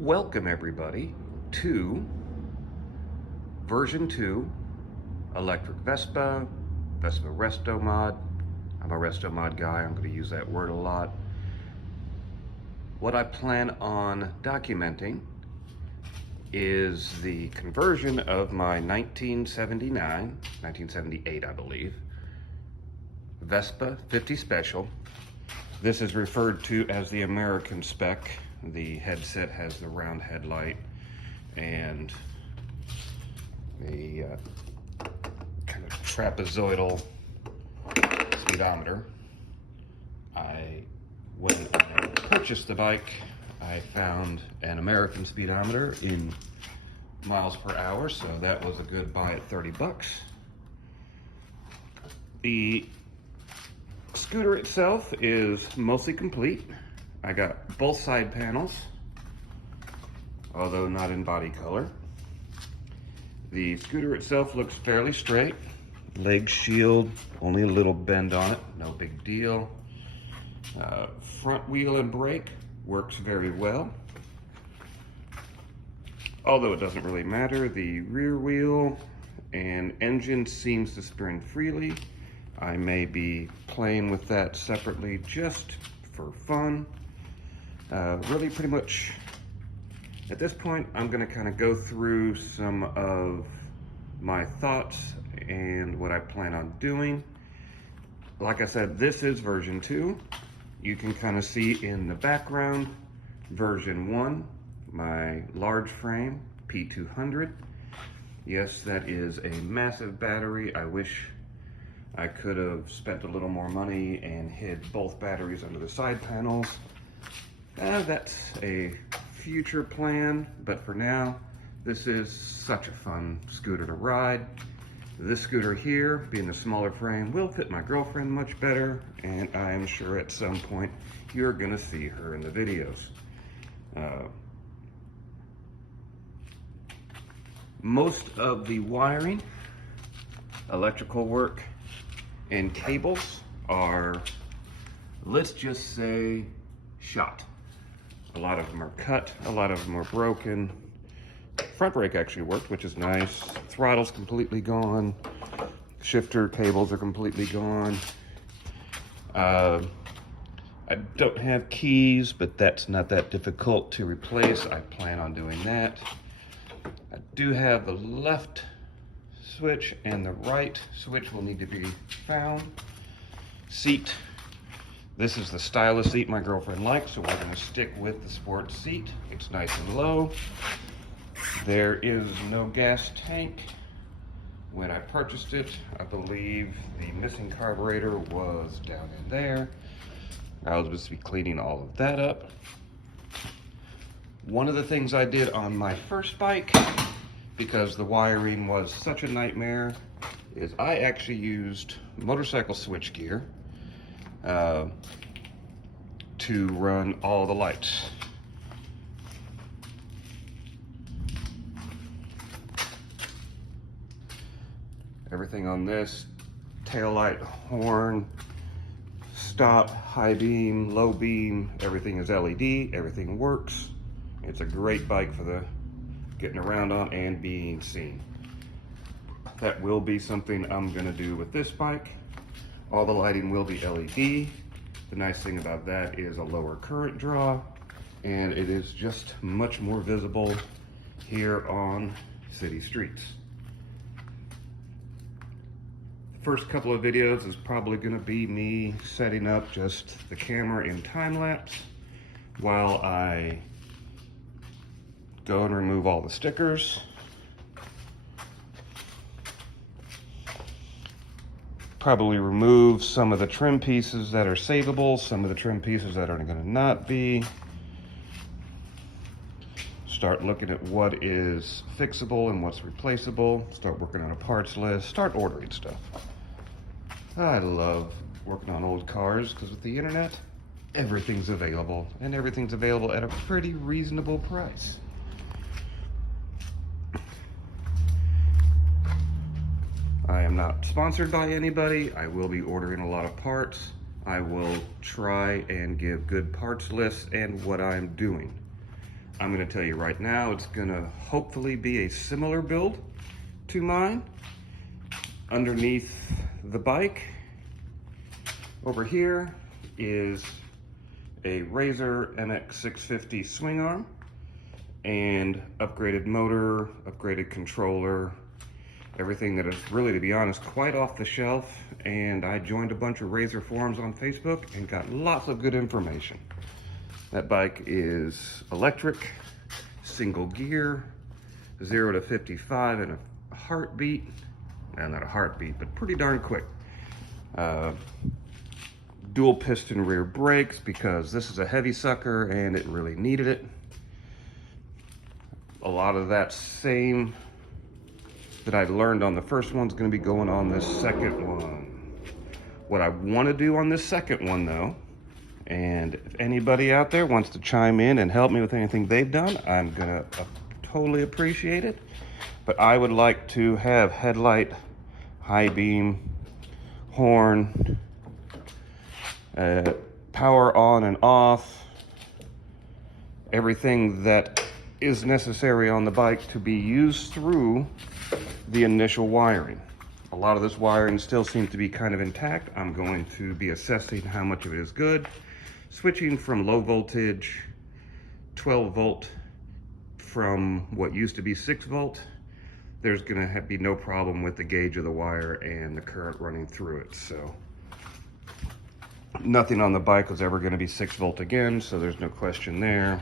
Welcome everybody to version 2 electric Vespa Restomod. I'm a Restomod guy, I'm going to use that word a lot. What I plan on documenting is the conversion of my 1978 I believe, Vespa 50 Special. This is referred to as the American spec. The headset has the round headlight and the kind of trapezoidal speedometer. When I purchased the bike, I found an American speedometer in miles per hour, so that was a good buy at 30 bucks. The scooter itself is mostly complete. I got both side panels, although not in body color. The scooter itself looks fairly straight. Leg shield, only a little bend on it, no big deal. Front wheel and brake works very well. Although it doesn't really matter, the rear wheel and engine seems to spin freely. I may be playing with that separately just for fun. Really pretty much at this point, I'm gonna kind of go through some of my thoughts and what I plan on doing. Like I said, this is version 2. You can kind of see in the background, version 1, my large frame P200. Yes, that is a massive battery. I wish I could have spent a little more money and hid both batteries under the side panels. That's a future plan, but for now, this is such a fun scooter to ride. This scooter here, being the smaller frame, will fit my girlfriend much better, and I'm sure at some point you're gonna see her in the videos. Most of the wiring, electrical work, and cables are, let's just say, shot. A lot of them are cut, a lot of them are broken. Front brake actually worked, which is nice. Throttle's completely gone. Shifter cables are completely gone. I don't have keys, but that's not that difficult to replace. I plan on doing that. I do have the left switch and the right switch will need to be found. Seat. This is the stylish seat my girlfriend likes, so we're going to stick with the sports seat. It's nice and low. There is no gas tank. When I purchased it, I believe the missing carburetor was down in there. I was supposed to be cleaning all of that up. One of the things I did on my first bike, because the wiring was such a nightmare, is I actually used motorcycle switchgear to run all the lights. Everything on this, tail light, horn, stop, high beam, low beam, everything is LED, everything works. It's a great bike for the getting around on and being seen. That will be something I'm gonna do with this bike. All the lighting will be LED. The nice thing about that is a lower current draw, and it is just much more visible here on city streets. The first couple of videos is probably gonna be me setting up just the camera in time lapse while I go and remove all the stickers. Probably remove some of the trim pieces that are savable, some of the trim pieces that are gonna not be. Start looking at what is fixable and what's replaceable. Start working on a parts list, start ordering stuff. I love working on old cars because with the internet, everything's available and everything's available at a pretty reasonable price. I am not sponsored by anybody. I will be ordering a lot of parts. I will try and give good parts lists and what I'm doing. I'm gonna tell you right now, it's gonna hopefully be a similar build to mine. Underneath the bike, over here, is a Razor MX650 swing arm and upgraded motor, upgraded controller, everything that is really, to be honest, quite off the shelf. And I joined a bunch of Razor forums on Facebook and got lots of good information. That bike is electric, single gear, 0 to 55 in a heartbeat. Well, not a heartbeat, but pretty darn quick. Dual piston rear brakes, because this is a heavy sucker and it really needed it. A lot of that same that I learned on the first one's going to be going on this second one. What I want to do on this second one, though, and if anybody out there wants to chime in and help me with anything they've done, I'm going to totally appreciate it. But I would like to have headlight, high beam, horn, power on and off, everything that is necessary on the bike to be used through the initial wiring. A lot of this wiring still seems to be kind of intact. I'm going to be assessing how much of it is good, switching from low voltage 12 volt from what used to be 6 volt. There's gonna be no problem with the gauge of the wire and the current running through it. So nothing on the bike was ever gonna be 6 volt again, so there's no question there.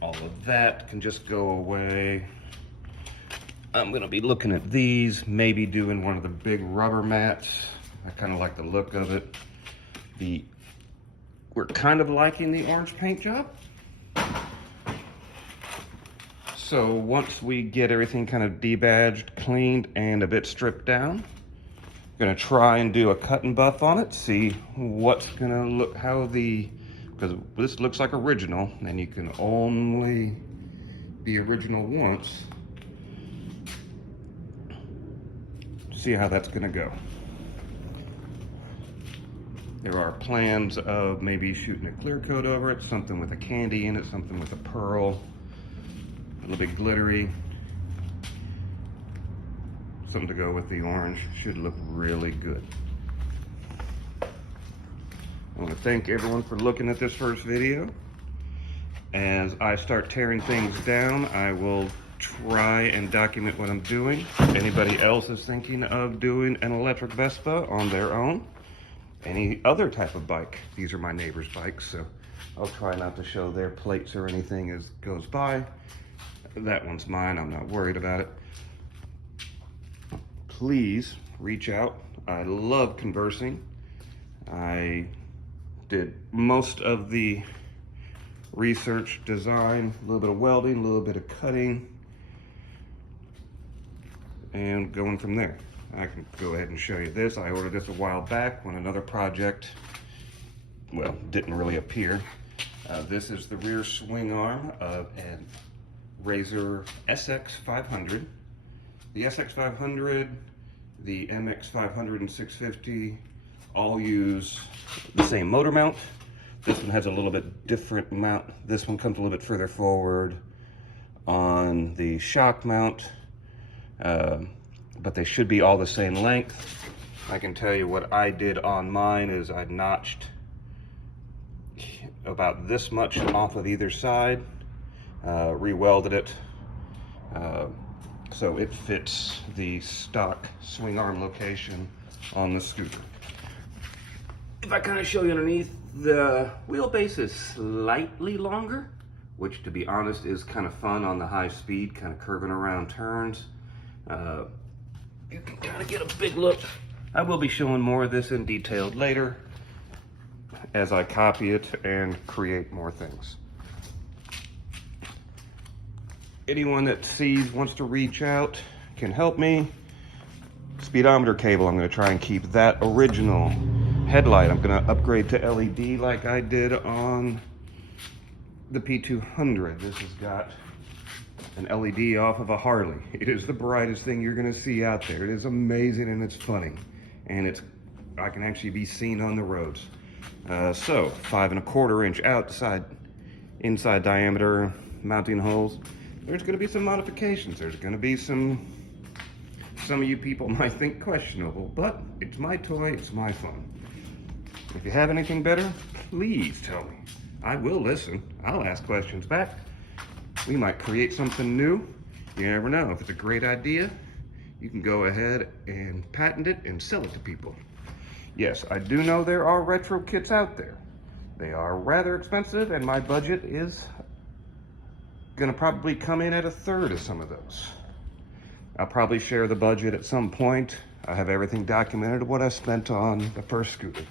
All of that can just go away. I'm gonna be looking at these, maybe doing one of the big rubber mats. I kind of like the look of it. We're kind of liking the orange paint job. So once we get everything kind of debadged, cleaned, and a bit stripped down, I'm gonna try and do a cut and buff on it, see what's gonna look, because this looks like original, and you can only be original once. See how that's gonna go. There are plans of maybe shooting a clear coat over it, something with a candy in it, something with a pearl, a little bit glittery. Something to go with the orange. Should look really good. I want to thank everyone for looking at this first video. As I start tearing things down, I will try and document what I'm doing. If anybody else is thinking of doing an electric Vespa on their own, any other type of bike, these are my neighbor's bikes, so I'll try not to show their plates or anything as it goes by. That one's mine, I'm not worried about it. Please reach out. I love conversing. I did most of the research, design, a little bit of welding, a little bit of cutting, and going from there. I can go ahead and show you this. I ordered this a while back when another project, well, didn't really appear. This is the rear swing arm of a Razor SX500. The SX500, the MX500 and 650 all use the same motor mount. This one has a little bit different mount. This one comes a little bit further forward on the shock mount, but they should be all the same length. I can tell you what I did on mine is I notched about this much off of either side, re-welded it, so it fits the stock swing arm location on the scooter. If I kind of show you underneath, the wheelbase is slightly longer, which to be honest is kind of fun on the high speed, kind of curving around turns. You can kind of get a big look. I will be showing more of this in detail later as I copy it and create more things. Anyone that wants to reach out can help me. Speedometer cable, I'm going to try and keep that original. Headlight, I'm going to upgrade to LED like I did on the P200. This has got an LED off of a Harley. It is the brightest thing you're going to see out there. It is amazing and it's funny, and I can actually be seen on the roads. So 5¼ inch outside, inside diameter, mounting holes. There's going to be some modifications. There's going to be some of you people might think questionable, but it's my toy, it's my fun. If you have anything better, please tell me. I will listen. I'll ask questions back. We might create something new. You never know. If it's a great idea, you can go ahead and patent it and sell it to people. Yes, I do know there are retro kits out there. They are rather expensive, and my budget is gonna probably come in at a third of some of those. I'll probably share the budget at some point. I have everything documented of what I spent on the first scooter.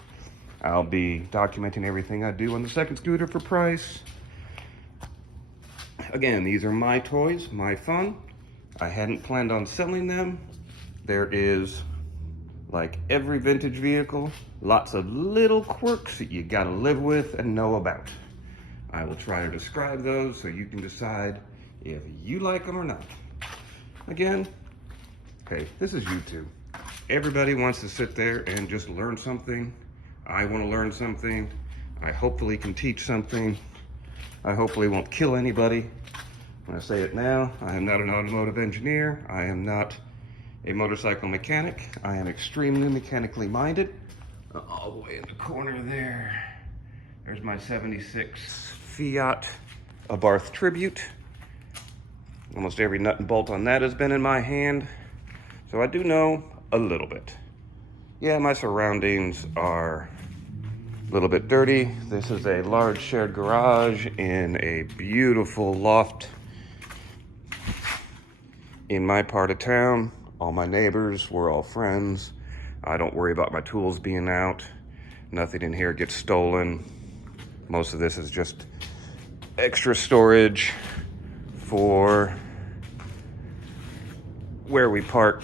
I'll be documenting everything I do on the second scooter for price. Again, these are my toys, my fun. I hadn't planned on selling them. There is, like every vintage vehicle, lots of little quirks that you gotta live with and know about. I will try to describe those so you can decide if you like them or not. Again, hey, this is YouTube. Everybody wants to sit there and just learn something. I want to learn something. I hopefully can teach something. I hopefully won't kill anybody. When I say it now, I am not an automotive engineer. I am not a motorcycle mechanic. I am extremely mechanically minded. All the way in the corner there. There's my 76 Fiat Abarth Tribute. Almost every nut and bolt on that has been in my hand. So I do know a little bit. Yeah, my surroundings are a little bit dirty. This is a large shared garage in a beautiful loft in my part of town. All my neighbors, we're all friends. I don't worry about my tools being out. Nothing in here gets stolen. Most of this is just extra storage for where we park.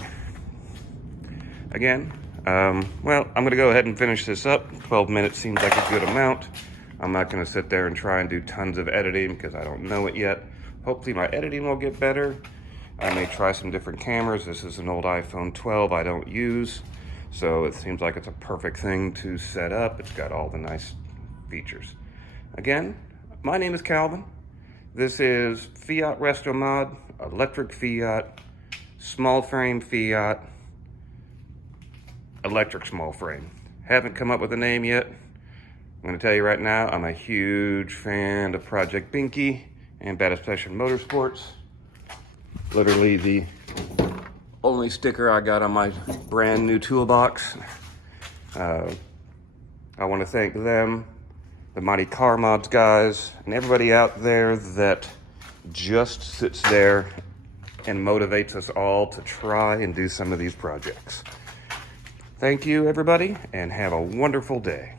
Again, well, I'm gonna go ahead and finish this up. 12 minutes seems like a good amount. I'm not gonna sit there and try and do tons of editing because I don't know it yet. Hopefully my editing will get better. I may try some different cameras. This is an old iPhone 12 I don't use, so it seems like it's a perfect thing to set up. It's got all the nice features. Again, my name is Calvin. This is Fiat Restomod, electric Fiat, small frame Fiat, electric small frame. Haven't come up with a name yet. I'm gonna tell you right now, I'm a huge fan of Project Binky and Bad Obsession Motorsports. Literally the only sticker I got on my brand new toolbox. I wanna thank them, the Mighty Car Mods guys, and everybody out there that just sits there and motivates us all to try and do some of these projects. Thank you, everybody, and have a wonderful day.